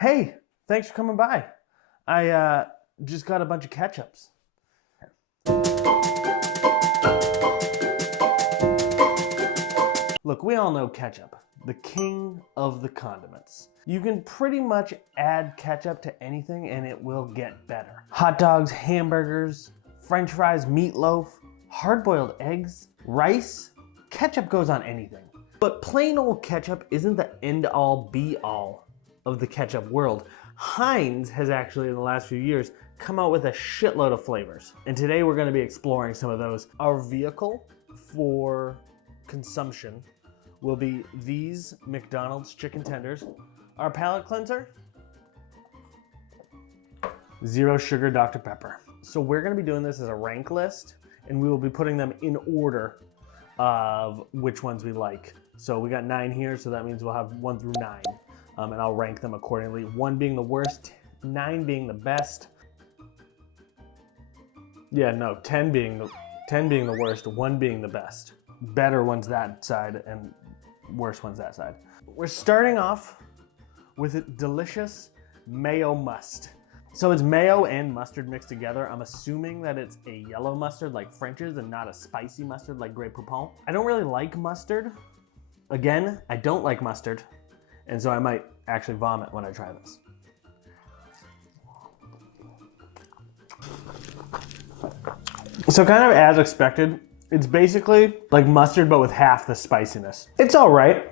Hey, thanks for coming by. I just got a bunch of ketchups. Look, we all know ketchup, the king of the condiments. You can pretty much add ketchup to anything and it will get better. Hot dogs, hamburgers, French fries, meatloaf, hard-boiled eggs, rice, ketchup goes on anything. But plain old ketchup isn't the end-all be-all of the ketchup world. Heinz has actually in the last few years come out with a shitload of flavors. And today we're gonna be exploring some of those. Our vehicle for consumption will be these McDonald's chicken tenders. Our palate cleanser, zero sugar Dr. Pepper. So we're gonna be doing this as a rank list and we will be putting them in order of which ones we like. So we got 9 here, so that means we'll have 1 through 9. And I'll rank them accordingly. 1 being the worst, 9 being the best. Yeah, no, 10 being the worst, 1 being the best. Better ones that side and worse ones that side. We're starting off with delicious mayo must. So it's mayo and mustard mixed together. I'm assuming that it's a yellow mustard like French's and not a spicy mustard like Grey Poupon. I don't really like mustard. Again, I don't like mustard. And so I might actually vomit when I try this. So kind of as expected, it's basically like mustard but with half the spiciness. It's all right,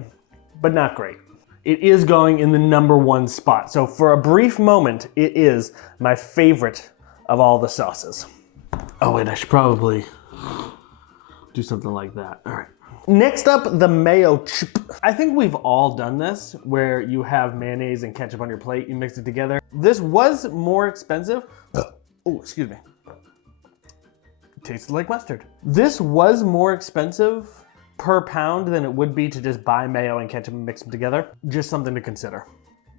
but not great. It is going in the #1 spot. So for a brief moment, it is my favorite of all the sauces. Oh wait, I should probably do something like that. All right. Next up, the mayo chip. I think we've all done this, where you have mayonnaise and ketchup on your plate, you mix it together. This was more expensive. Oh, excuse me. It tasted like mustard. This was more expensive per pound than it would be to just buy mayo and ketchup and mix them together. Just something to consider.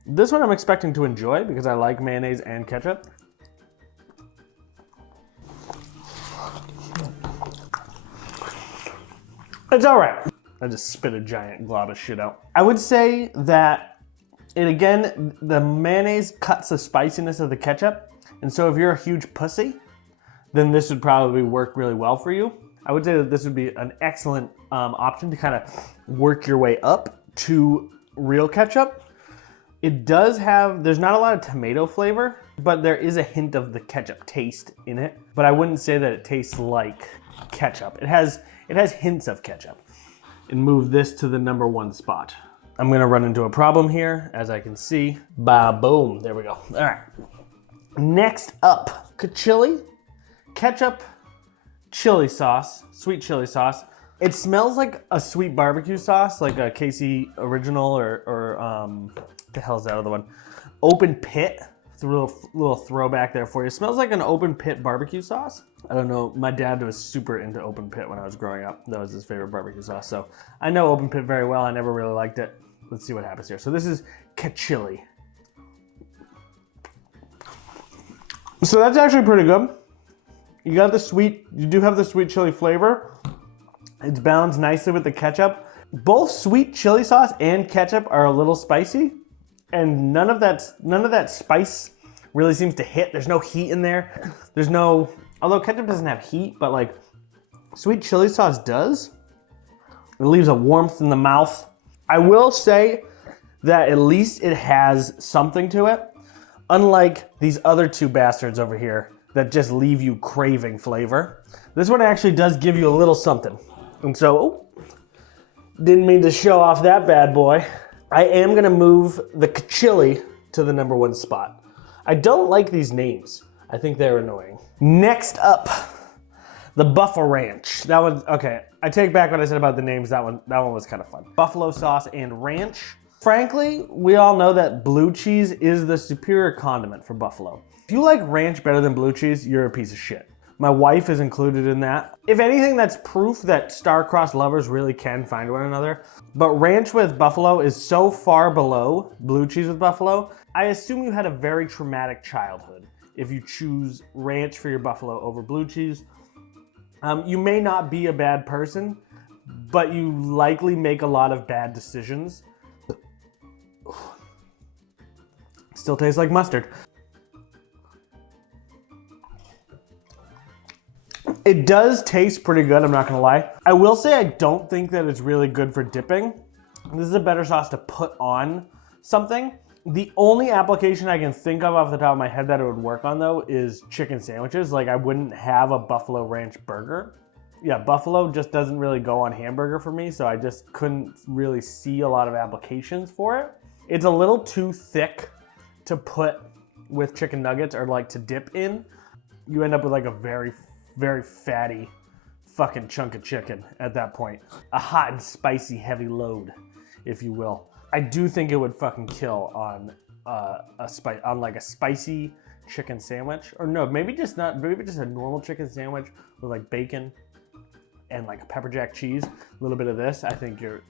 This one I'm expecting to enjoy because I like mayonnaise and ketchup. It's all right. I just spit a giant glob of shit out. I would say that the mayonnaise cuts the spiciness of the ketchup. And so if you're a huge pussy, then this would probably work really well for you. I would say that this would be an excellent option to kind of work your way up to real ketchup. It does have, there's not a lot of tomato flavor, but there is a hint of the ketchup taste in it. But I wouldn't say that it tastes like ketchup. It has hints of ketchup. And move this to the #1 spot. I'm gonna run into a problem here, as I can see. Ba-boom, there we go. All right. Next up, chili, ketchup, chili sauce, sweet chili sauce. It smells like a sweet barbecue sauce, like a Casey Original or what the hell's that other one? Open Pit. It's a little throwback there for you. It smells like an Open Pit barbecue sauce. I don't know, my dad was super into Open Pit when I was growing up. That was his favorite barbecue sauce. So I know Open Pit very well. I never really liked it. Let's see what happens here. So this is chili. So that's actually pretty good. You got the sweet, you do have the sweet chili flavor. It's balanced nicely with the ketchup. Both sweet chili sauce and ketchup are a little spicy. And none of that spice really seems to hit. There's no heat in there. There's no, although ketchup doesn't have heat, but like sweet chili sauce does. It leaves a warmth in the mouth. I will say that at least it has something to it, unlike these other 2 bastards over here that just leave you craving flavor. This one actually does give you a little something. And so, didn't mean to show off that bad boy. I am gonna move the chili to the #1 spot. I don't like these names. I think they're annoying. Next up, the Buffalo Ranch. That one, okay, I take back what I said about the names. That one was kind of fun. Buffalo sauce and ranch. Frankly, we all know that blue cheese is the superior condiment for buffalo. If you like ranch better than blue cheese, you're a piece of shit. My wife is included in that. If anything, that's proof that star-crossed lovers really can find one another. But ranch with buffalo is so far below blue cheese with buffalo, I assume you had a very traumatic childhood if you choose ranch for your buffalo over blue cheese. You may not be a bad person, but you likely make a lot of bad decisions Still tastes like mustard. It does taste pretty good, I'm not gonna lie. I will say I don't think that it's really good for dipping. This is a better sauce to put on something. The only application I can think of off the top of my head that it would work on though is chicken sandwiches. Like I wouldn't have a buffalo ranch burger. Yeah, buffalo just doesn't really go on hamburger for me, so I just couldn't really see a lot of applications for it. It's a little too thick to put with chicken nuggets or like to dip in. You end up with like a very, very fatty fucking chunk of chicken at that point. A hot and spicy heavy load, if you will. I do think it would fucking kill on like a spicy chicken sandwich, or no, maybe just a normal chicken sandwich with like bacon and like a pepper jack cheese, a little bit of this. I think you're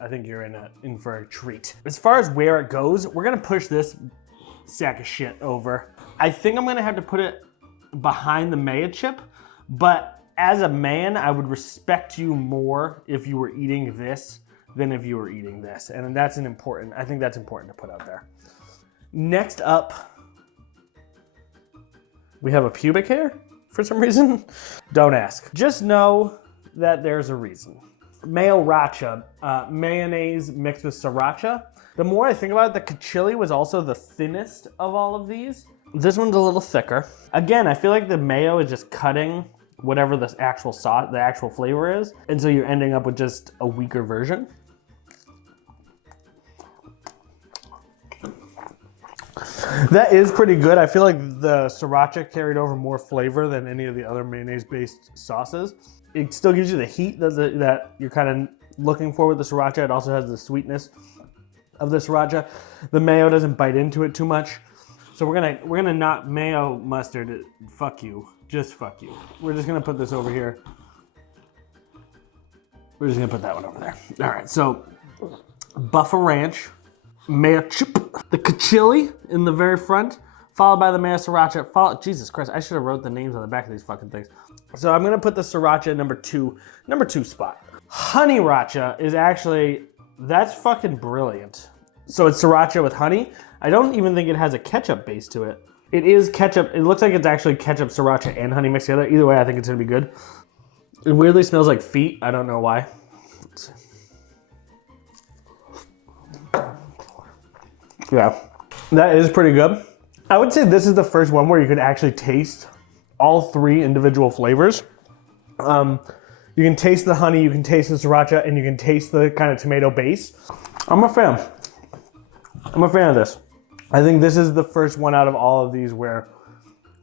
in for a treat. As far as where it goes, we're gonna push this sack of shit over. I think I'm gonna have to put it behind the mayo chip, but as a man, I would respect you more if you were eating this than if you were eating this. And I think that's important to put out there. Next up, we have a pubic hair for some reason. Don't ask. Just know that there's a reason. Mayo racha, mayonnaise mixed with sriracha. The more I think about it, the chili was also the thinnest of all of these. This one's a little thicker. Again, I feel like the mayo is just cutting whatever the actual sauce, the actual flavor is. And so you're ending up with just a weaker version. That is pretty good. I feel like the sriracha carried over more flavor than any of the other mayonnaise-based sauces. It still gives you the heat that you're kind of looking for with the sriracha. It also has the sweetness of the sriracha. The mayo doesn't bite into it too much. So we're gonna not mayo mustard. Fuck you. Just fuck you. We're just gonna put this over here. We're just gonna put that one over there. All right, so Buffalo Ranch, mayo chip, the chili in the very front, followed by the mayo sriracha. Jesus Christ, I should have wrote the names on the back of these fucking things. So I'm gonna put the sriracha at number two spot. Honey racha is actually, that's fucking brilliant. So it's sriracha with honey. I don't even think it has a ketchup base to it. It is ketchup. It looks like it's actually ketchup, sriracha, and honey mixed together. Either way, I think it's gonna be good. It weirdly smells like feet. I don't know why. Yeah, that is pretty good. I would say this is the first one where you could actually taste all three individual flavors. You can taste the honey, you can taste the sriracha, and you can taste the kind of tomato base. I'm a fan. I'm a fan of this. I think this is the first one out of all of these where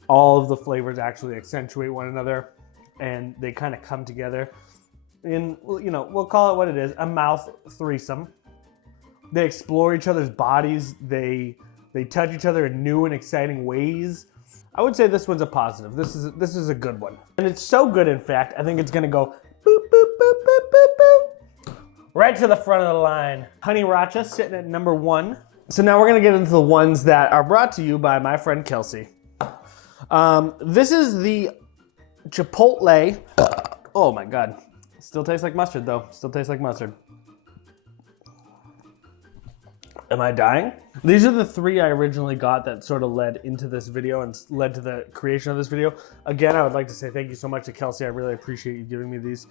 all of the flavors actually accentuate one another and they kind of come together in, you know, we'll call it what it is, a mouth threesome. They explore each other's bodies. They touch each other in new and exciting ways. I would say this one's a positive. This is a good one. And it's so good, in fact, I think it's gonna go boop, boop, boop, boop, boop, boop, right to the front of the line. Honey racha sitting at number one. So now we're gonna get into the ones that are brought to you by my friend Kelsey. This is the Chipotle. Oh my God. Still tastes like mustard though. Still tastes like mustard. Am I dying? These are the three I originally got that sort of led into this video and led to the creation of this video. Again, I would like to say thank you so much to Kelsey. I really appreciate you giving me these.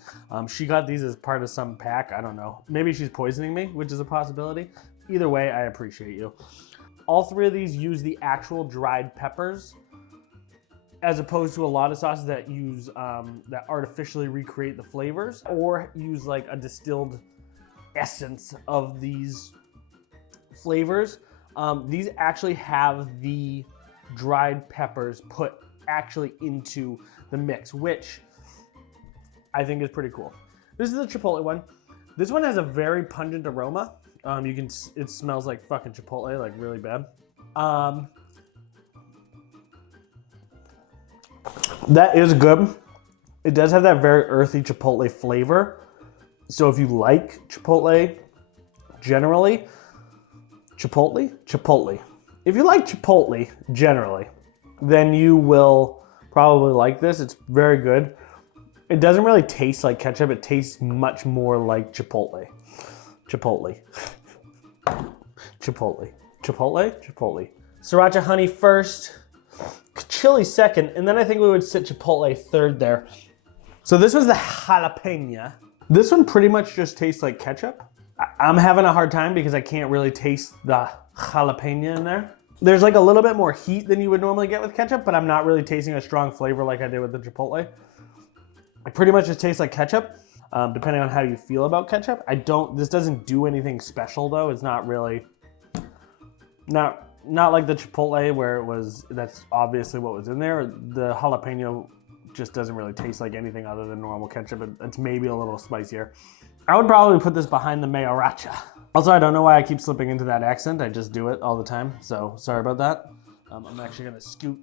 She got these as part of some pack. I don't know. Maybe she's poisoning me, which is a possibility. Either way, I appreciate you. All three of these use the actual dried peppers as opposed to a lot of sauces that use, that artificially recreate the flavors or use like a distilled essence of these flavors. These actually have the dried peppers put actually into the mix, which I think is pretty cool. This is the Chipotle one. This one has a very pungent aroma. It smells like fucking Chipotle, like really bad. That is good. It does have that very earthy Chipotle flavor. So if you like Chipotle generally, Chipotle. If you like Chipotle generally, then you will probably like this. It's very good. It doesn't really taste like ketchup. It tastes much more like Chipotle. Chipotle. Sriracha honey first, chili second, and then I think we would sit chipotle third there. So this was the jalapeno. This one pretty much just tastes like ketchup. I'm having a hard time because I can't really taste the jalapeno in there. There's like a little bit more heat than you would normally get with ketchup, but I'm not really tasting a strong flavor like I did with the chipotle. It pretty much just tastes like ketchup, depending on how you feel about ketchup. This doesn't do anything special though. It's not really, not like the chipotle where that's obviously what was in there. The jalapeno just doesn't really taste like anything other than normal ketchup. It's maybe a little spicier. I would probably put this behind the mayoracha. Also, I don't know why I keep slipping into that accent. I just do it all the time, so sorry about that. I'm actually gonna scoot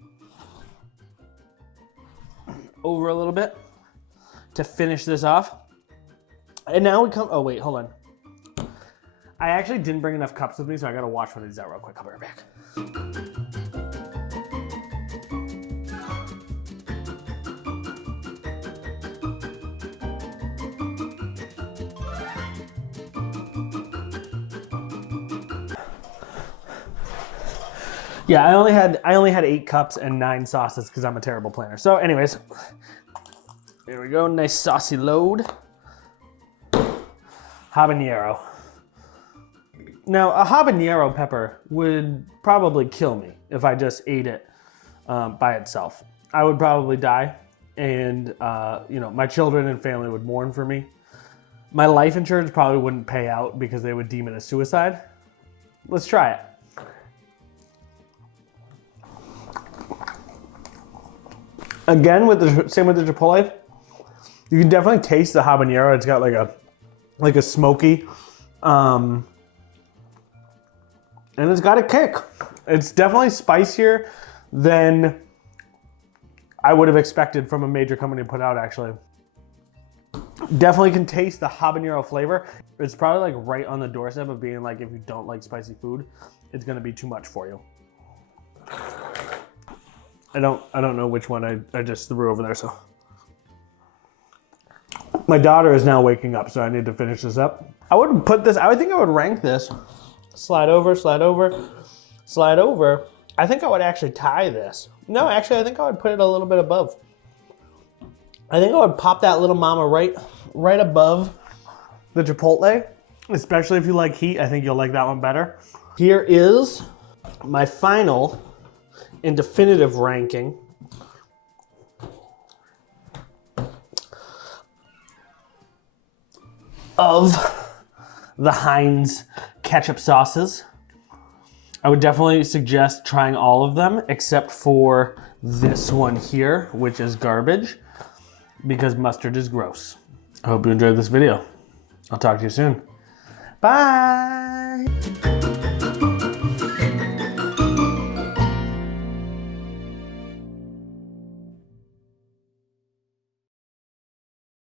over a little bit to finish this off. And now we come, oh wait, hold on. I actually didn't bring enough cups with me, so I gotta wash one of these out real quick. I'll be right back. Yeah, I only had 8 cups and 9 sauces because I'm a terrible planner. So anyways, here we go, nice saucy load. Habanero. Now, a habanero pepper would probably kill me if I just ate it by itself. I would probably die, and you know, my children and family would mourn for me. My life insurance probably wouldn't pay out because they would deem it a suicide. Let's try it. Again, same with the chipotle, you can definitely taste the habanero. It's got like a smoky, and it's got a kick. It's definitely spicier than I would have expected from a major company to put out, actually. Definitely can taste the habanero flavor. It's probably like right on the doorstep of being like, if you don't like spicy food, it's gonna be too much for you. I don't know which one I just threw over there, so. My daughter is now waking up, so I need to finish this up. I would put this, I think I would rank this. Slide over, slide over, slide over. I think I would actually tie this. No, actually, I think I would put it a little bit above. I think I would pop that little mama right above the chipotle, especially if you like heat. I think you'll like that one better. Here is my final and definitive ranking of the Heinz ketchup sauces. I would definitely suggest trying all of them except for this one here, which is garbage because mustard is gross. I hope you enjoyed this video. I'll talk to you soon. Bye.